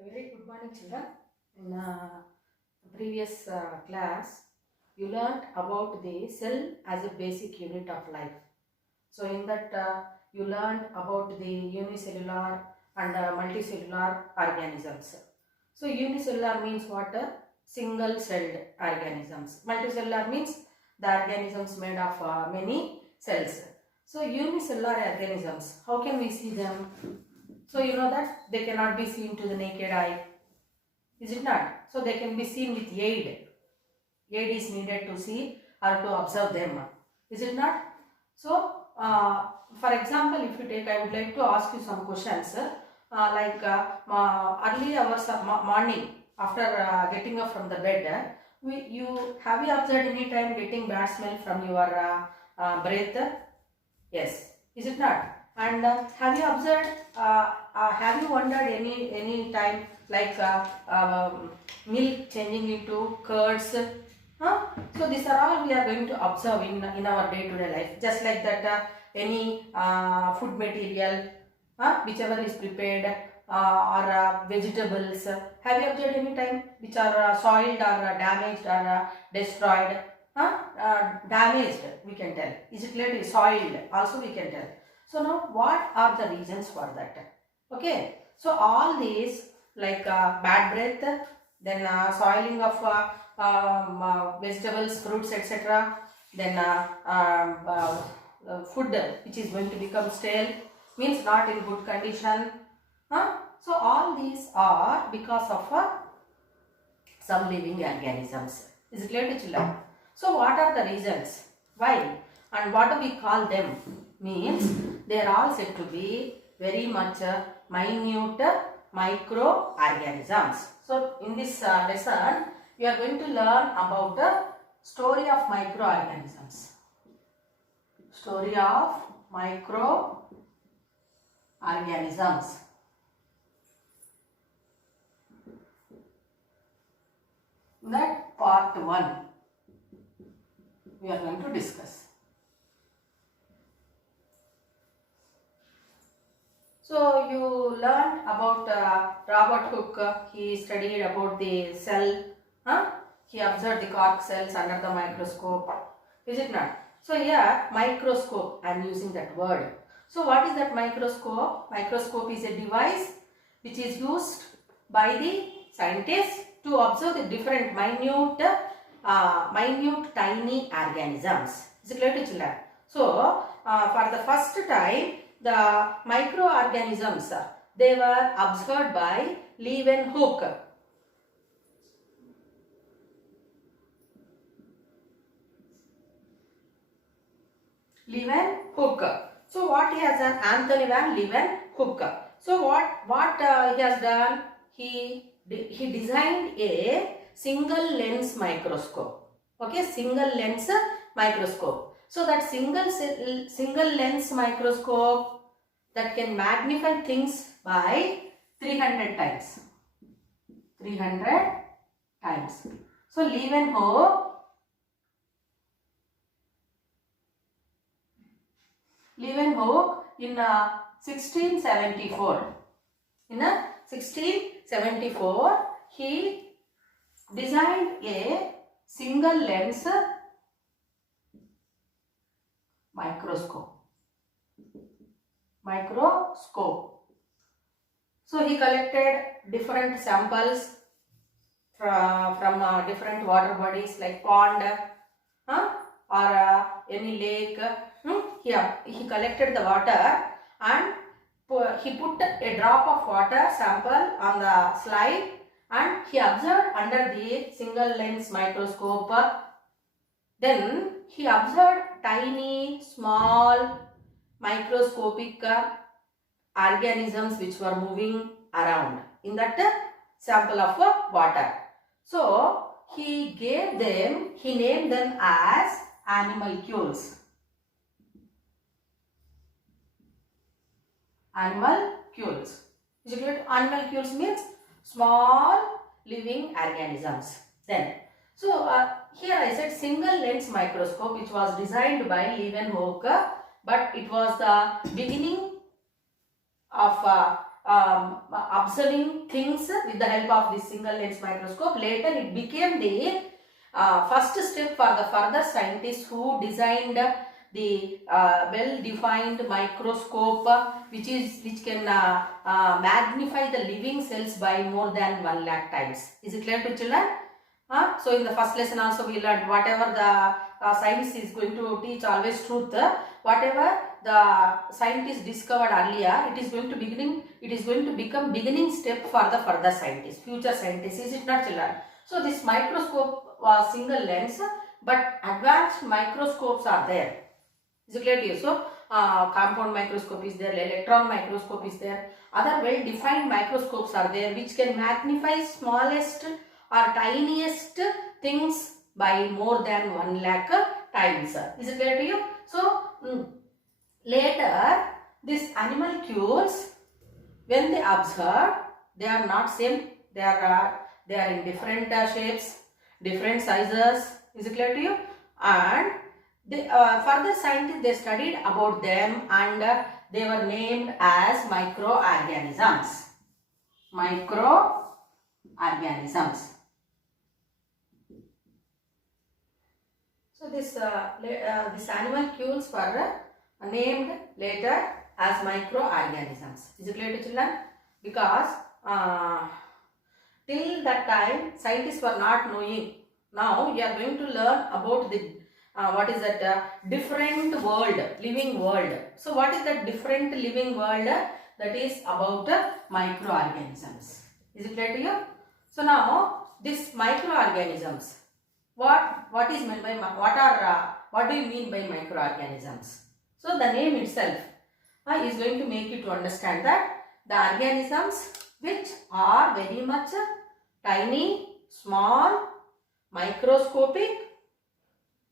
A very good morning, children. In previous class, you learnt about the cell as a basic unit of life. So, in that you learned about the unicellular and multicellular organisms. So, unicellular means what? Single-celled organisms. Multicellular means the organisms made of many cells. So, unicellular organisms, how can we see them? So, you know that they cannot be seen to the naked eye. Is it not? So they can be seen with aid. Aid is needed to see or to observe them. Is it not? So, for example, if you take, I would like to ask you some questions. Early hours of morning after getting up from the bed, have you observed any time getting bad smell from your breath? Yes. Is it not? And have you observed? Have you wondered any time like milk changing into curds? Huh? So these are all we are going to observe in our day-to-day life. Just like that, any food material, whichever is prepared, or vegetables. Have you observed any time which are soiled or damaged or destroyed? Damaged, we can tell. Is it literally soiled? Also we can tell. So now what are the reasons for that? Okay. So all these like bad breath, then soiling of vegetables, fruits, etc. Then food which is going to become stale, means not in good condition. So all these are because of some living organisms. Is it clear to children? So what are the reasons? Why? And what do we call them? Means they are all said to be very much minute microorganisms. So in this lesson, we are going to learn about the story of microorganisms. Story of microorganisms. That part 1 we are going to discuss. So you learned about Robert Hooke. He studied about the cell. He observed the cork cells under the microscope. Is it not? So here microscope, I am using that word. So what is that microscope? Microscope is a device which is used by the scientists to observe the different minute tiny organisms. Is it clear to children? So for the first time, the microorganisms, they were observed by Leeuwenhoek. Leeuwenhoek. So what he has done? Anthony van Leeuwenhoek. So what he has done? He designed a single lens microscope. Okay, single lens microscope. So that single lens microscope that can magnify things by 300 times. 300 times. So Leeuwenhoek in 1674. In 1674, he designed a single lens microscope. So he collected different samples from different water bodies like pond or any lake. Here he collected the water and he put a drop of water sample on the slide and he observed under the single lens microscope. Then he observed tiny, small, microscopic organisms which were moving around in that sample of water. So he named them as animalcules. Animalcules. Animalcules means small living organisms. Then, so here I said single lens microscope which was designed by Leeuwenhoek, but it was the beginning of observing things with the help of this single lens microscope. Later it became the first step for the further scientists who designed the well-defined microscope which can magnify the living cells by more than 1 lakh times. Is it clear to children? So in the first lesson also we learned whatever the science is going to teach always truth. Whatever the scientists discovered earlier, it is going to become beginning step for the further scientists, future scientists. Is it not, children? So this microscope was single lens, but advanced microscopes are there. Is it clear to you? So compound microscope is there, electron microscope is there, other well defined microscopes are there which can magnify smallest or tiniest things by more than 1 lakh times. Is it clear to you? So later these animalcules, when they observe, they are not same, they are in different shapes, different sizes. Is it clear to you? And they, further scientists, they studied about them and they were named as microorganisms. Microorganisms. So this animalcules were named later as microorganisms. Is it clear to children? Because till that time scientists were not knowing. Now you are going to learn about the what is that different world, living world. So what is that different living world? That is about microorganisms. Is it clear to you? So now this microorganisms, what is meant by what do you mean by microorganisms? So the name itself is going to make you to understand that the organisms which are very much tiny, small, microscopic.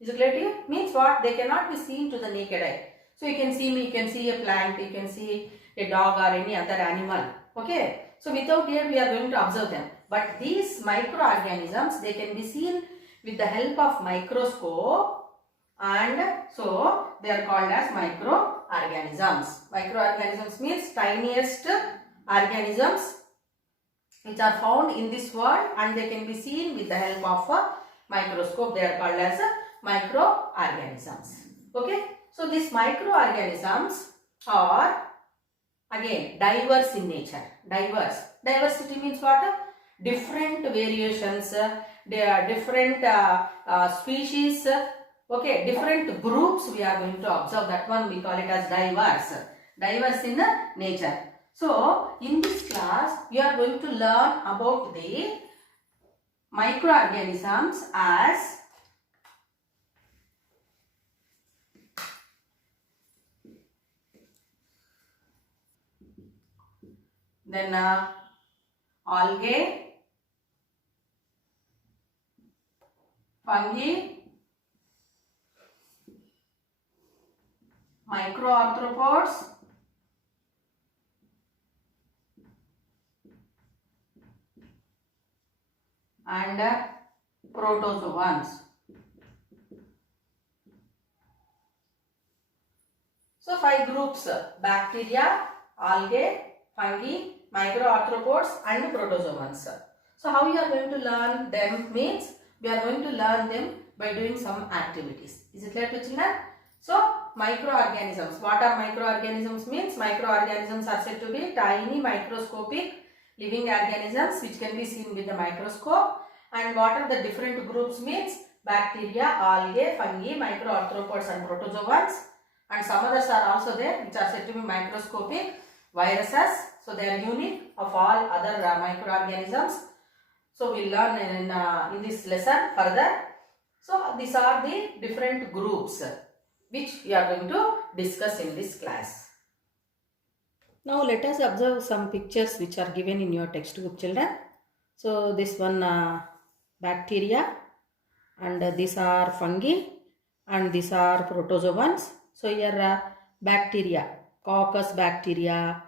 Is it clear to you? Means what? They cannot be seen to the naked eye. So you can see a plant, you can see a dog or any other animal. Okay. So without here we are going to observe them. But these microorganisms, they can be seen with the help of microscope, and so they are called as microorganisms. Microorganisms means tiniest organisms which are found in this world and they can be seen with the help of a microscope. They are called as microorganisms. Okay. So these microorganisms are again diverse in nature. Diversity means what? Different variations. They are different species. Okay, different groups we are going to observe. That one we call it as diverse. Diverse in nature. So in this class we are going to learn about the microorganisms as then algae, fungi, microarthropods, and protozoans. So 5 groups: bacteria, algae, fungi, microarthropods and protozoans. So how you are going to learn them means we are going to learn them by doing some activities. Is it clear to children? So microorganisms. What are microorganisms means? Microorganisms are said to be tiny microscopic living organisms which can be seen with the microscope. And what are the different groups means? Bacteria, algae, fungi, microarthropods and protozoans. And some others are also there which are said to be microscopic. Viruses, so they are unique of all other microorganisms. So we will learn in this lesson further. So these are the different groups which we are going to discuss in this class. Now let us observe some pictures which are given in your textbook, children. So this one bacteria, and these are fungi, and these are protozoans. So here bacteria, coccus bacteria,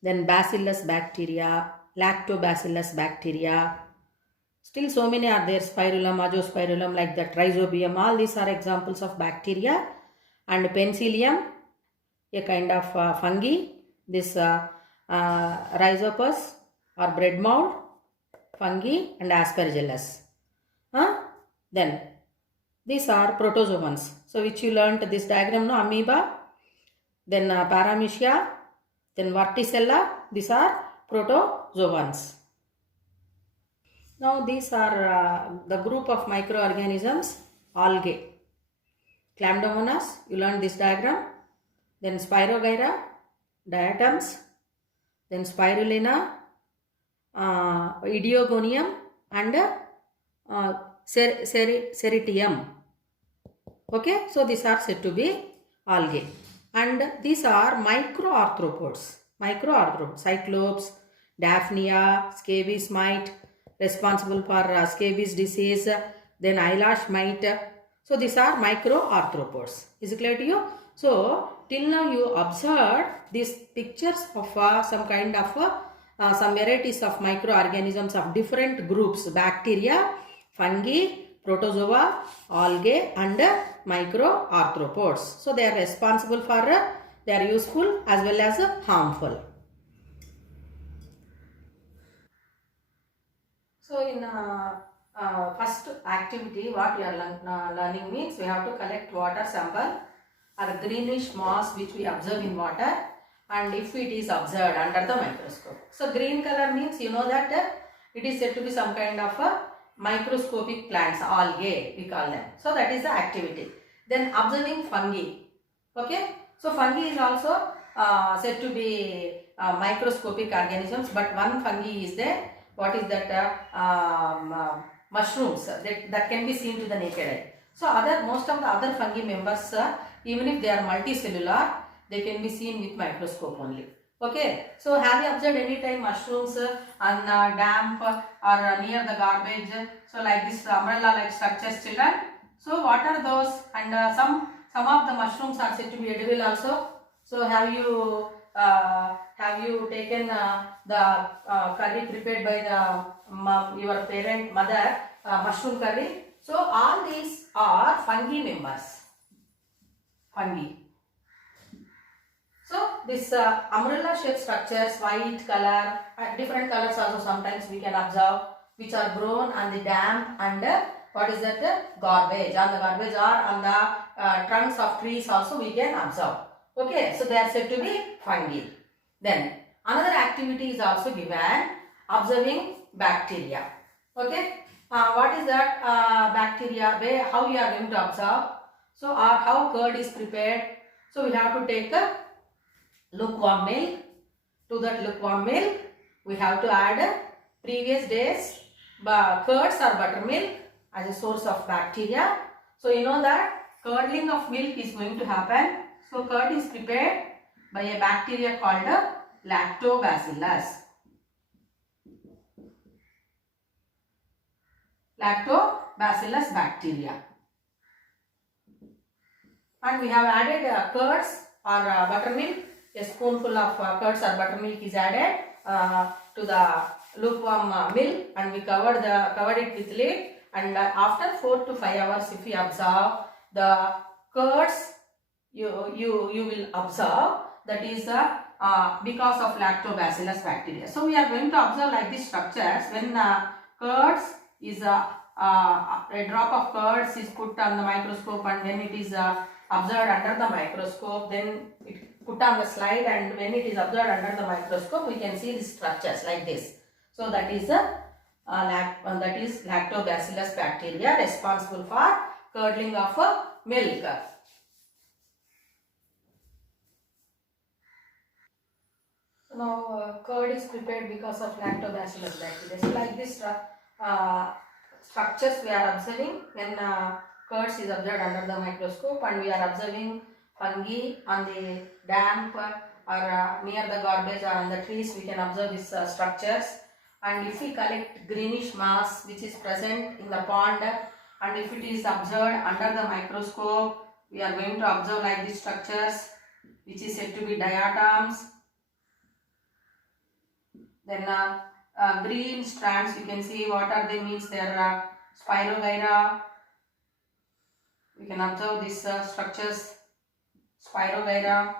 then bacillus bacteria, lactobacillus bacteria. Still so many are there, spirulum, azospirillum, like that, rhizobium. All these are examples of bacteria. And penicillium, a kind of fungi. This Rhizopus or bread mold, fungi and aspergillus. Then these are protozoans. So which you learnt this diagram, no? Amoeba, then Paramecia, then Verticella. These are protozoans. Now these are the group of microorganisms, algae. Chlamydomonas, you learned this diagram. Then Spirogyra, diatoms, then Spirulina, Idiogonium and Ceritium. Okay, so these are said to be algae. And these are microarthropods. Cyclops, Daphnia, scabies mite, responsible for scabies disease, then eyelash mite. So these are microarthropods. Is it clear to you? So till now you observed these pictures of some kind of some varieties of microorganisms of different groups: bacteria, fungi, protozoa, algae and microarthropods. So they are responsible for, they are useful as well as harmful. So in first activity, what we are learning means we have to collect water sample or greenish mass which we observe in water, and if it is observed under the microscope. So green color means you know that it is said to be some kind of a microscopic plants, algae we call them. So that is the activity. Then observing fungi. Okay, so fungi is also said to be microscopic organisms, but one fungi is there. What is that? Mushrooms that can be seen to the naked eye. So most of the other fungi members, even if they are multicellular, they can be seen with microscope only. Okay, so have you observed any time mushrooms on damp or near the garbage? So like this umbrella like structures, children. So what are those? And some of the mushrooms are said to be edible also. So have you taken the curry prepared by your parent mother, mushroom curry? So all these are fungi members. Fungi. So this umbrella shaped structures, white color, different colors also sometimes we can observe, which are grown on the damp and what is that? Garbage. On the garbage or on the trunks of trees also we can observe. Okay, so they are said to be fungi. Then another activity is also given, observing bacteria. Okay, what is that bacteria? How we are going to observe? So how curd is prepared? So we have to take a lukewarm milk. To that lukewarm milk we have to add previous days curds or buttermilk as a source of bacteria. So you know that curdling of milk is going to happen. So curd is prepared by a bacteria called lactobacillus. Lactobacillus bacteria. And we have added curds or buttermilk. A spoonful of curds or buttermilk is added to the lukewarm milk, and we covered it with lid. And after 4 to 5 hours, if we observe the curds, you will observe that is because of lactobacillus bacteria. So we are going to observe like these structures when curds is a drop of curds is put on the microscope, and when it is observed under the microscope, then it put on the slide, and when it is observed under the microscope we can see the structures like this. So that is lactobacillus bacteria responsible for curdling of milk. Now curd is prepared because of lactobacillus bacteria. So like this structures we are observing when curds is observed under the microscope, and we are observing fungi on the damp or near the garbage or on the trees. We can observe these structures. And if we collect greenish mass which is present in the pond, and if it is observed under the microscope, we are going to observe like these structures which is said to be diatoms. Then green strands, you can see what are they, means they are Spirogyra. We can observe these structures, Spirogyra.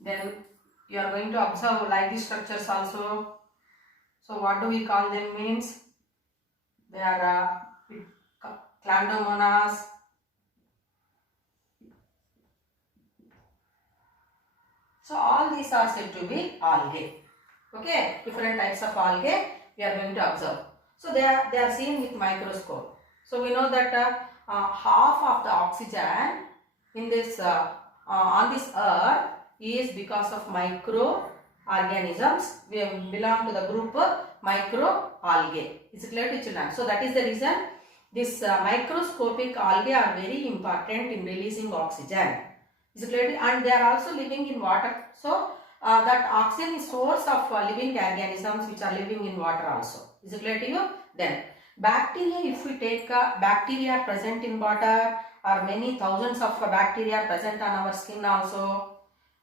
Then you are going to observe like these structures also. So what do we call them means? They are Chlamydomonas, so all these are said to be algae. Okay, different types of algae we are going to observe. So they are seen with microscope. So we know that half of the oxygen in this on this earth is because of microorganisms. We belong to the group microalgae. Is it clear to children? So that is the reason this microscopic algae are very important in releasing oxygen. Is it clear? And they are also living in water. So that oxygen is source of living organisms which are living in water also. Is it clear to you? Then bacteria, if we take bacteria present in water, or many thousands of bacteria present on our skin also,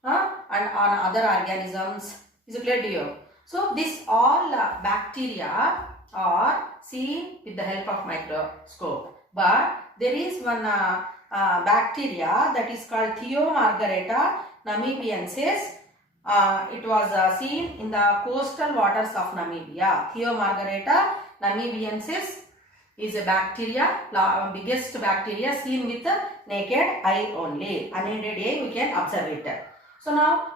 and on other organisms. Is it clear to you? So this all bacteria are seen with the help of microscope. But there is one bacteria that is called Theomargareta namibiensis. It was seen in the coastal waters of Namibia. Theomargareta namibiensis is a bacteria, biggest bacteria seen with the naked eye only. Unaided eye we can observe it. So now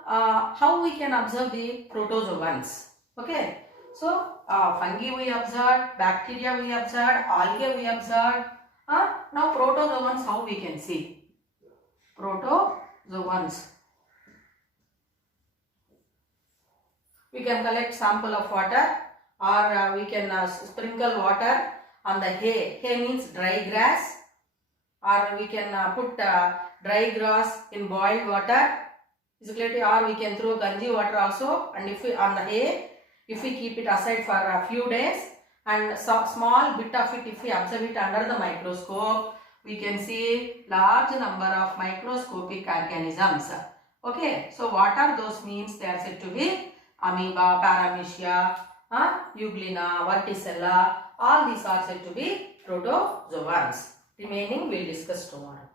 how we can observe the protozoans? Okay. So fungi we observed, bacteria we observed, algae we observed. Now protozoans, how we can see? Protozoans. We can collect sample of water, or we can sprinkle water on the hay. Hay means dry grass, or we can put dry grass in boiled water. Or we can throw ganji water also, and if we on the hay, if we keep it aside for a few days, and small bit of it, if we observe it under the microscope, we can see large number of microscopic organisms. Okay, so what are those means? They are said to be amoeba, paramecia, euglena, verticella. All these are said to be protozoans. Remaining we will discuss tomorrow.